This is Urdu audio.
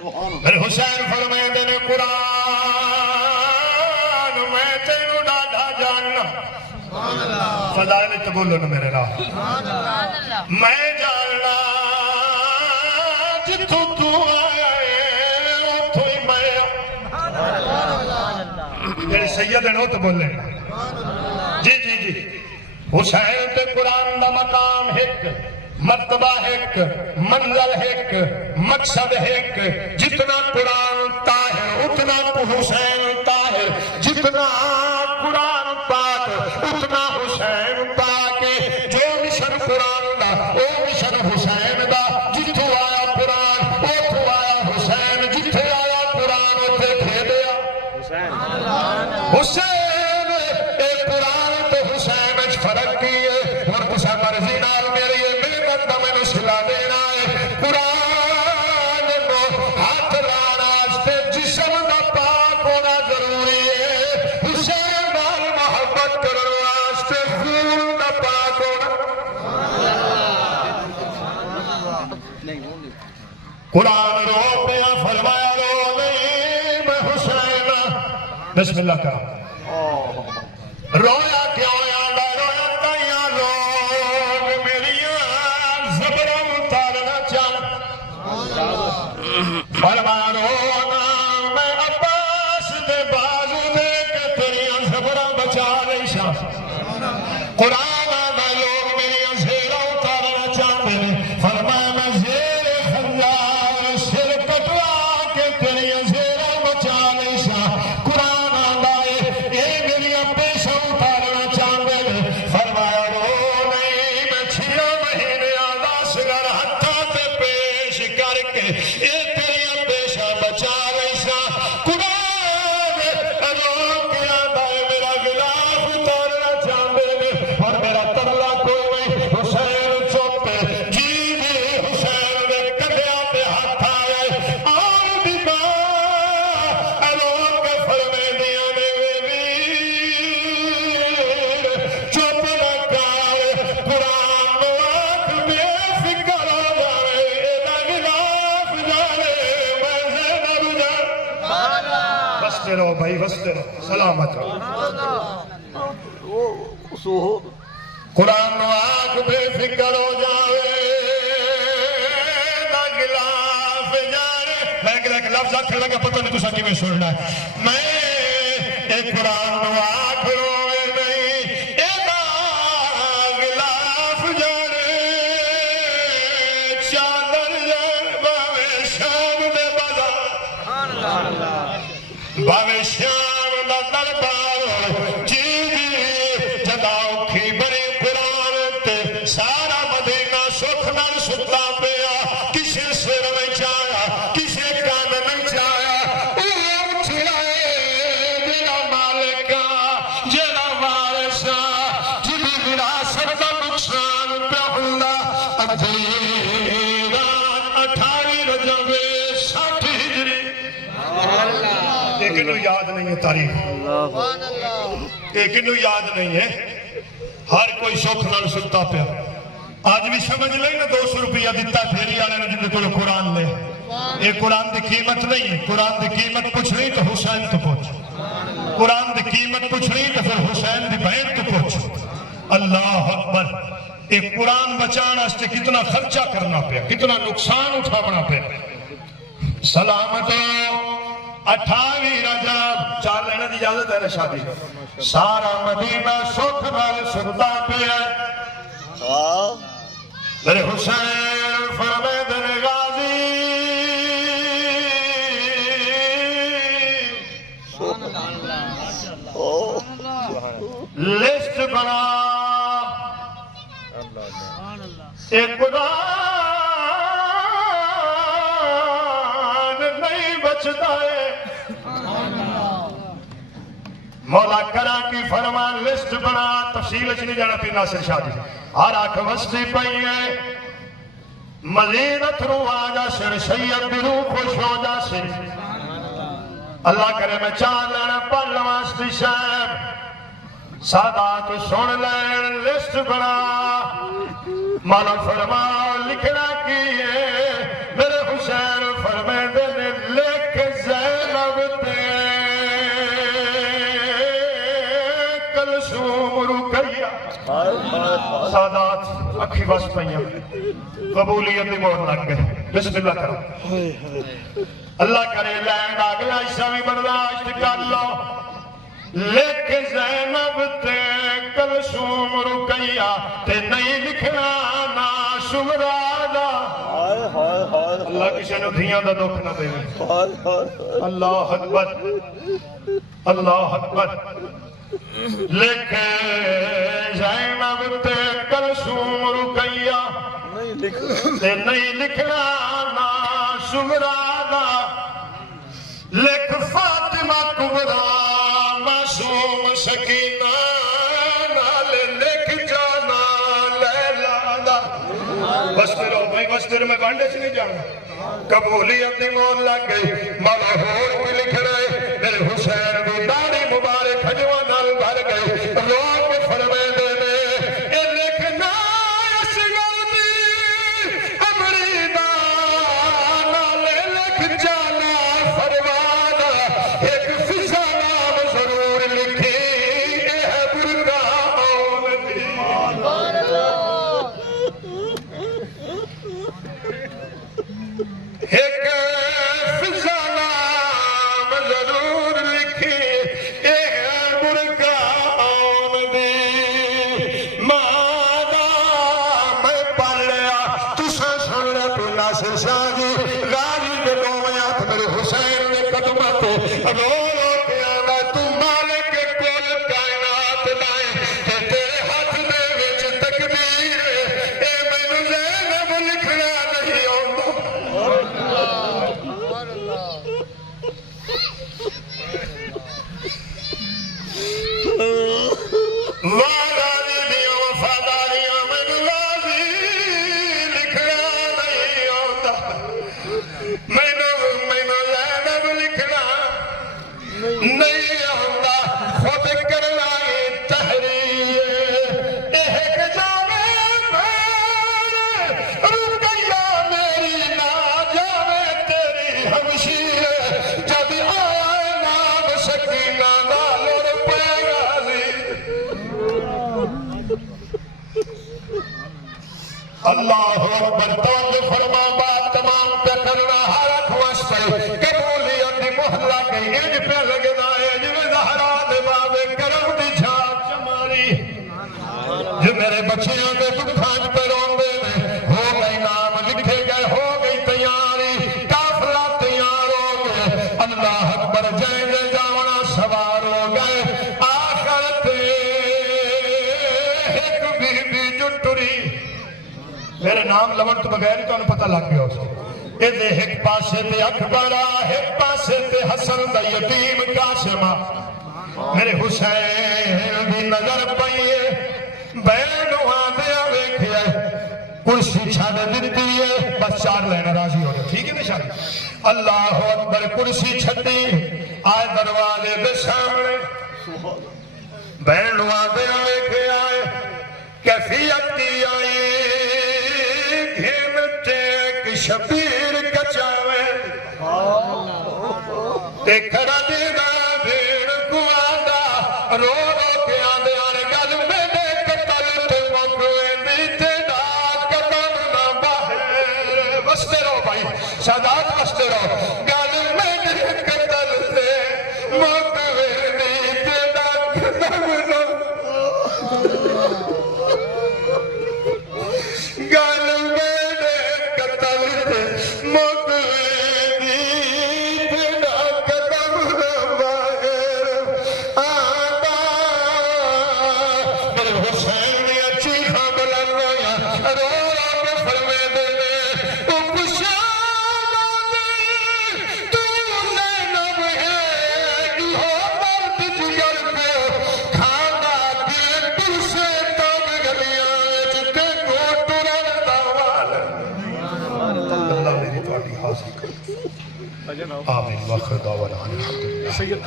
پھر حسین فرمیندے نے قرآن میں تینوں ڈاڈا جاننا فضائل تو بولو نا میرے راہ میں جاننا جتوں تو آئے اتھوں ہی میں میرے سید ہیں تو بولے جی جی جی حسین تے قرآن دا مقام ایک مرتبہ ایک منزل ایک مقصد ایک جتنا قرآن طاہر اتنا حسین طاہر جتنا قرآن پاک اتنا حسین پاک جو مشن قرآن دا او مشن حسین دا جتھو آیا قرآن اتھو آیا حسین جتھے آیا قرآن اتھے بھیجیا حسین اے قرآن تو حسین اچ فرق کی ہے اور کسا مرضی نال میری میں سلا دینا ہے قرآن کو ہاتھ لانا سے جسم کا پاک ہونا ضروری ہے حسین نال محبت کرنا سے خون کا پاک ہونا قرآن رو پیا فرمایا رو نہیں میں حسین بسم اللہ کرو رویا کیوں یاد رویا تیاں لوگ میری فرمان ہونا میں عباس دے بازو دے کے تیریاں زبرہ بچا رہی شاہ قرآن آدھا لوگ میری زیرہ اتارنا چاہتے ہیں فرمایا میں زیر خنجار سر کٹوا کے تیریاں زیرہ بچا رہی شاہ قرآن آدھا اے میری پیشہ اتارنا چاہتے ہیں فرمایا رو نہیں میں 6 مہینے آدھا سگر ہتھا تے پیش کر کے بستے رہو بھائی بستے رہو سلامت رہو قرآن آنکھ بے فکر ہو جاوے دا گلاف جانے میں ایک لفظ آکھر لگا پتہ نہیں تو ساکی میں سننا ہے میں ایک قرآن آنکھ روئے نہیں اے دا گلاف جانے چادر جان باوے شام دے بازار باوے شام دا دربار جی جی جگاؤ کی بڑی قرآن تے سارا مدینہ سکھ نال ستا پیا کسے سر نہیں جایا کسے کان نہیں جایا اوہ چھڑائے میرا مالکہ جیرا وارثہ جبی وراثت دا نقصان پہ اللہ اندھیران 28 رجب 60 ہجری لیکن یاد نہیں ہے تاریخ لیکن یاد نہیں ہے ہر کوئی شوق نال ستا پیا آج بھی سمجھ لیں نا 200 روپیہ دیتا پھیری آنے نے جن کو قرآن لے یہ قرآن دی قیمت نہیں ہے قرآن دی قیمت پوچھ رہی تو حسین تو پوچھ قرآن دی قیمت پوچھ رہی تو پھر حسین دی بہن تو پوچھ اللہ اکبر ایک قرآن بچانا اس سے کتنا خرچہ کرنا پیا کتنا نقصان اٹھانا پیا سلامت 28 رجب 4 لینا دی اجازت ہے نا شادی سارا مدینہ سکھ نال ستا پیا میرے حسین فرمید غازی لسٹ بنا ایک قرآن نہیں بچتا ہے مولا کرا کی فرمان لسٹ بنا تفصیل اچھنی جانا پی ناصر شاہ جی ہر آنکھ وستی پئی ہے مزید اتھرو آجا سر سید بھی روح خوش ہو جا سر اللہ کرے میں چاہ لینا پڑھ واسطی صاحب سادات سن لین لسٹ بنا مولا فرما لکھنا کی ہے میرے حسین فرمیندے نے سادات اکھی بس پہیاں قبولیت دی مور لگ گئے بسم اللہ کرو اللہ کرے لین آگے ایسا بھی برداشت کر لو لکھ زینب تے کلثوم رقیہ تے نہیں لکھنا نا شمرادہ اللہ کسی نے دھیاں دا دکھ نہ دے اللہ اکبر اللہ اکبر لکھ زینب تے کلثوم رقیہ تے نہیں لکھنا نا شمرادہ لکھ فاطمہ کبریٰ معصوم سکینہ نال لکھ جانا لیلا دا بس کرو بھائی بس تیرے میں بانڈے سے نہیں جانا قبولیت دی مول لگ گئی مولا ہور بھی لکھ رہے میرے حسین بھی داڑھی مبارک حجوہ نال بھر گئی لوگ میں فرمے دے میں اے لکھنا اس غلطی امریدہ نال لکھ جانا فرمانا ایک فضا نام ضرور لکھی اے برگا آن دی ایک فضا نام ضرور لکھی اے برگا آن دی مادا میں پالیا تسا سن لے پلا سے شاہی غالی دے گویات میرے حسین نے قدمت رو رو کے آنا تو مالک کے کول کائنات لائے کہ تیرے ہاتھ دے وچ تقدیر اے میں نو زینب لکھنا نہیں آندا وعدہ دیاں وفاداریاں میں نو راضی لکھنا نہیں آندا میں نو زینب لکھنا نہیں آندا خود کر لائی تحریر ایک جانے میں رقیہ میری نہ جاوے تیری ہمشیر جب آیا نام سکینہ نالور پیغازی اللہ اکبر توجہ فرما بات تمام پہ کرنا حالت واسطے قبولیت دی محلہ گئی انج پہ لگنا ہے جو زہرا دے بابے کرم دی جھاگ چماری جو میرے بچیاں دے دکھانج پہ روندے میں ہو گئی نام لکھے گئے ہو گئی تیاری کافلہ تیار ہو گئے اللہ اکبر جائیں دے جاونا سوار ہو گئے آخرت ایک بی بی جو ٹری میرے نام لمن تو بغیر ہی تو انہوں پتہ لگ گیا اس کو اے دے ایک پاسے تے اکبرہ ایک پاسے تے حسن دا یتیم قاسمہ میرے حسین بھی نظر پائیے بینو آدھیا ویکھیا کرسی چھاڑ دیتی ہے بس چار لینا راضی ہو گیا ٹھیک ہے نشان اللہ اکبر کرسی چھٹی آئے دروازے دے سامنے بینو آدھیا ویکھیا کیفیت دی آئی شبیر کچاوے تے کھڑا دینا بھیڑ کو آدھا رو رو کے آدھے آنے گل میں نے قتل تے مکوے دیتے دا قدم نہ باہر بستے رہو بھائی سادات بستے رہو گل میں نے قتل تے مکوے دیتے دا قدم نہ گل آمین واخر دعوانا الحمدللہ